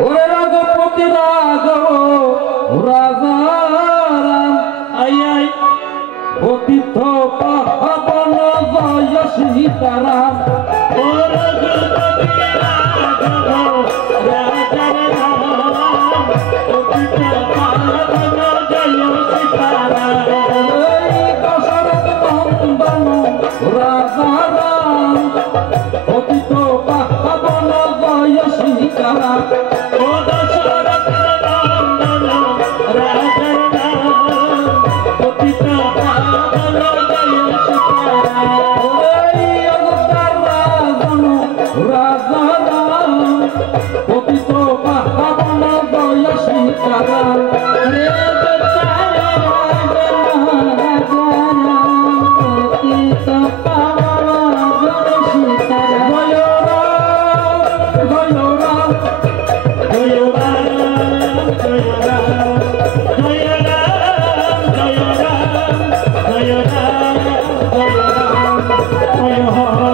ওরে রঘুপতি রাঘব রাজা রাম আই আই পতিত পাবন জয় সীতারাম ও রঘুপতি রাঘব রাজা রাম পতিত পাবন জয় সীতারাম দশরথ নন্দন রাজা রাম পতিত পাবন জয় সীতারাম ও দশরথ নন্দন রাজা রাম পতিত পাবন জয় সীতারাম অযোধ্যার রাজন রাজা রাম পতিত পাবন জয় সীতারাম রে বেচারে রাজা রাজা রাম পতিত পাবন জয় সীতারাম জয় রাম জয় রাম জয় রাম জয় রাম জয় রাম জয় রাম জয় রাম জয় রাম জয়